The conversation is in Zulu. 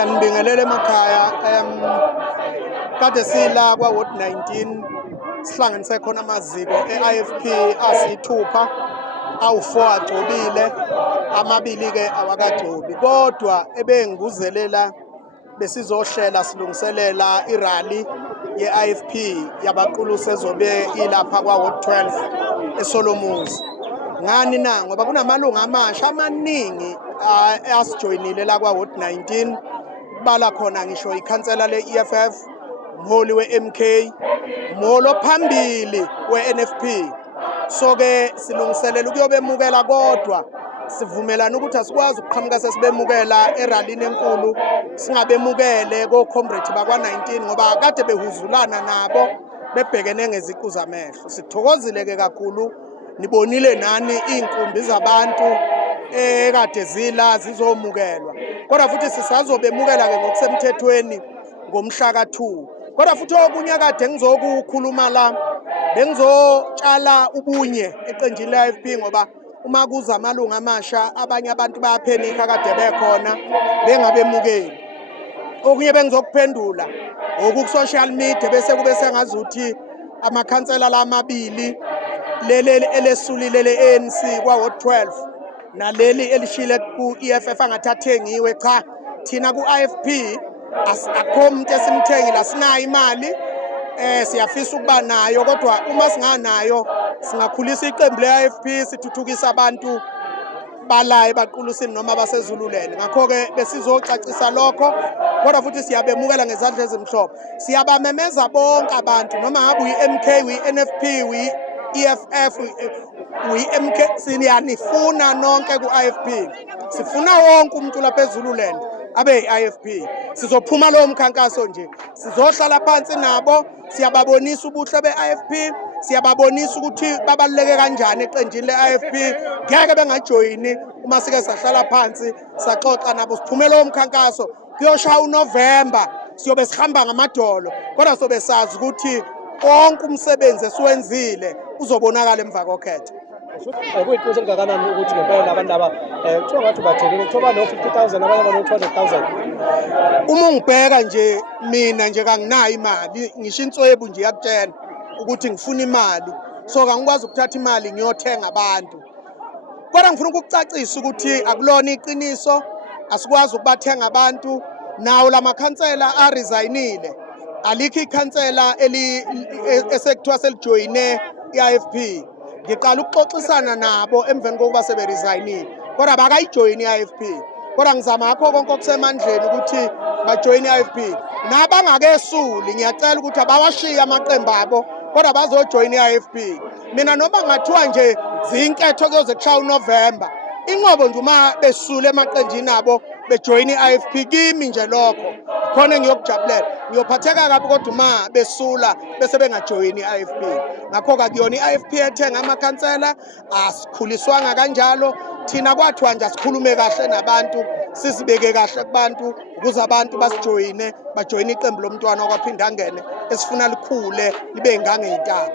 Ngiyanibingelela emakhaya kade sila kwa Ward 19 sihlanganise khona amaziko e-IFP asithupha awu4 agcobile amabili ke awakagcobi kodwa ebenguzelela besizohlela silungiselela irally ye-IFP yabaqulusi ezobe ilapha kwa Ward 12 eSolomuzi. Ngani na ngoba kunamalunga amasha amaningi asijoyinile la kwa Ward 19 bala khona ngisho ikhansela le-EFF, umholi we-MK, umholi ophambili we-NFP. So ke silungiselela ukuyobemukela kodwa sivumelana ukuthi asikwazi ukuqhamuka sesibemukela eralini enkulu singabemukele ko-comrade bakwa-19 ngoba kade behuzulana nabo bebhekene ngeziqu zamehlo. Sithokozile ke kakhulu nibonile nani iy'nkumbi zabantu kade zila zizomukelwa kodwa futhi sisazobemukela ke ngokusemthethweni ngomhla ka-2. Kodwa futhi okunye kade ngizokukhuluma la bengizotshala ubunye eqenjini le-IFP ngoba uma kuza amalunga amasha abanye abantu bayaphenika kade bekhona bengabemukeli. Okunye bengizokuphendula oku-social media bese kube sengazuthi amakhansela lamabili leli elesulile le-ANC kwa Ward 12 naleli elishile ku-EFF angathathengiwe. Cha, thina ku-IFP akukho umuntu esimthengile, asinayo imali siyafisa ukuba nayo kodwa uma singanayo singakhulisa iqembu le-IFP sithuthukisa abantu balaye baqulusini noma basezululele. Ngakho-ke besizocacisa lokho kodwa futhi siyabemukela ngezandla ezimhlophe. Siyabamemeza bonke abantu noma ngabe uyi-MK, uyi-NFP, uyi-EFF, uyi-MK, siyanifuna nonke ku-IFP. Sifuna wonke umuntu lapha ezululand abe yi-IFP. Sizophuma lowo mkhankaso nje, sizohlala phansi nabo, siyababonisa ubuhle be-IFP, siyababonisa ukuthi babaluleke kanjani eqenjini le-IFP. Ngeke bengajoyini uma sike sahlala phansi saxoxa nabo. Siphume lowo mkhankaso kuyoshaya uNovember, siyobe sihamba ngamadolo kodwa sobe sazi ukuthi konke umsebenzi esiwenzile uzobonakala emva kokhetho. Kuyiqiniso elingakanani ukuthi ngempela abantu laba kuthiwa ngathi bathelile kuthiwa no-50,000 abanye bano-200,000? Uma ungibheka nje mina nje kanginayo imali, ngisho inswebu nje yakutshela ukuthi ngifuna imali, so kangikwazi ukuthatha imali ngiyothenga abantu. Kodwa ngifuna ukukucacisa ukuthi akulona iqiniso, asikwazi ukubathenga abantu. Nawo lamakhansela aresign-ile, alikho ikhansela esekuthiwa selijoyine i-IFP. Ngiqala ukuxoxisana nabo emveni kokuba seberesign-ile kodwa bakayijoyini i-IFP. Kodwa ngizama ngakho konke okusemandleni ukuthi bajoyine i-IFP. Nabangakesuli ngiyacela ukuthi abawashiye amaqembu abo kodwa bazojoyina i-IFP. Mina noma ngathiwa nje zinketho kuyoze kushaya uNovember, inqobo nje uma besule emaqenjini abo bejoyina i-IFP kimi nje lokho khona ngiyokujabulela. Ngiyophatheka kabi kodwa uma besula bese bengajoyini i-IFP. Ngakho-ke akuyona i-IFP ethenga amakhansela, asikhuliswanga kanjalo. Thina kwathiwa nje asikhulume kahle nabantu, sizibeke kahle kubantu ukuze abantu basijoyine, bajoyine iqembu lomntwana okwaphinda angene esifuna likhule libe ingangey'ntaba.